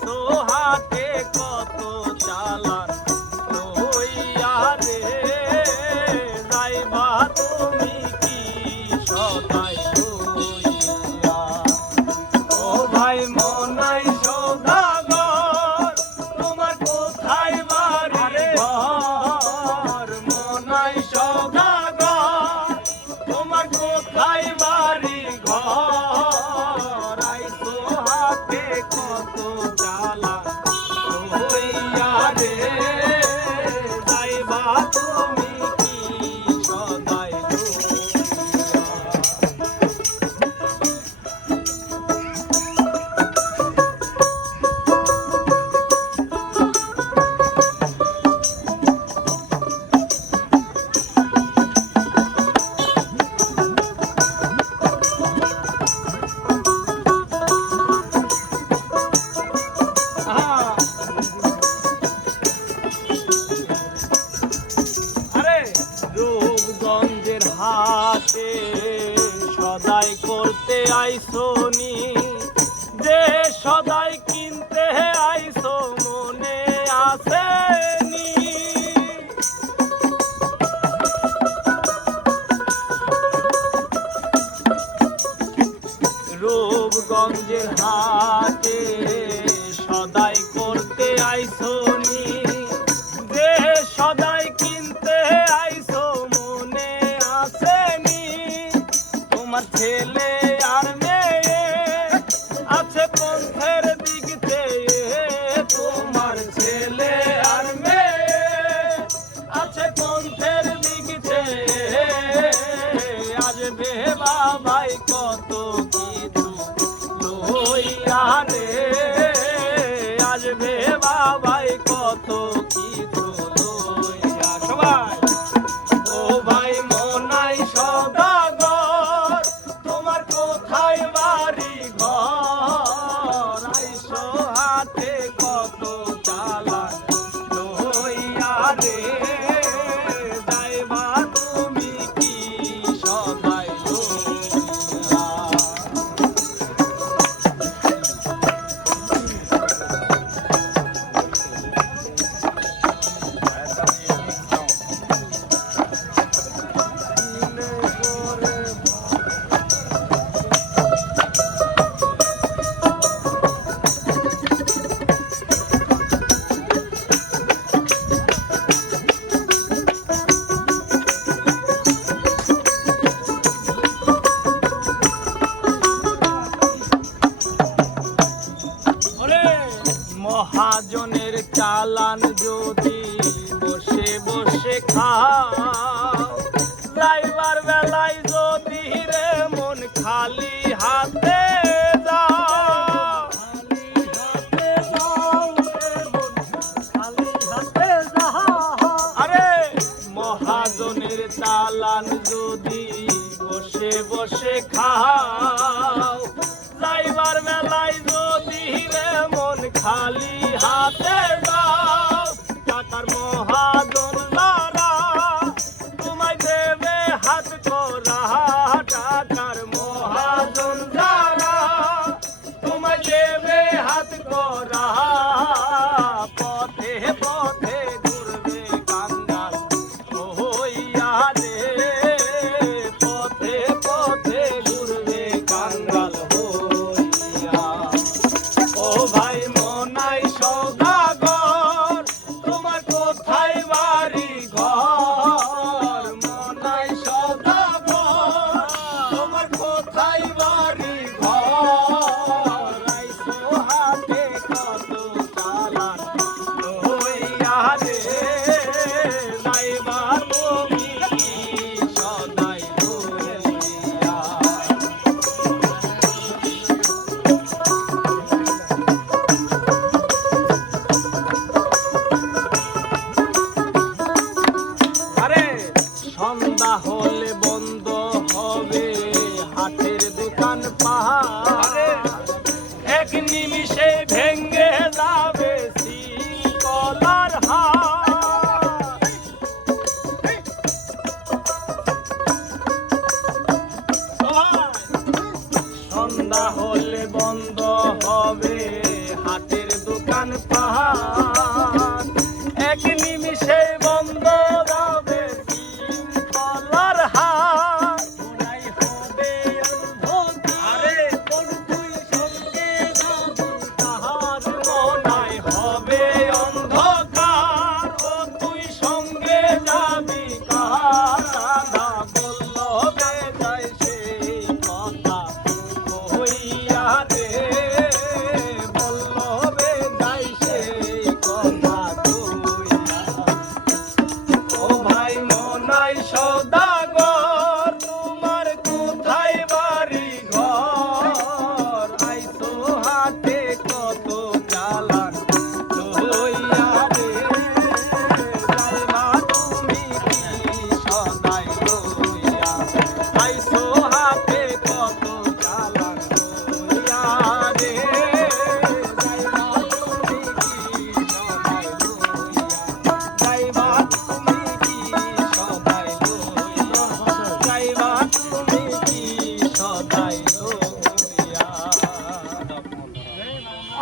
সোহাতে কত চালান লইয়া রে। যাইবা তুমি কি সদাই লইয়া? ও ভাই মনাই করতে আইসনি যে সদাই কিনতে আইসো মনে আসে রূপগঞ্জের হাট মহাজনের চালান যদি বসে বসে খাও যাইবার বেলায় যদি রে মন খালি হাতে চালান যদি বসে বসে খা খালি সে ভেঙ্গে যাবে সন্ধ্যা হলে বন্ধ হবে হাতের দোকান পাহাড়। নাই সদা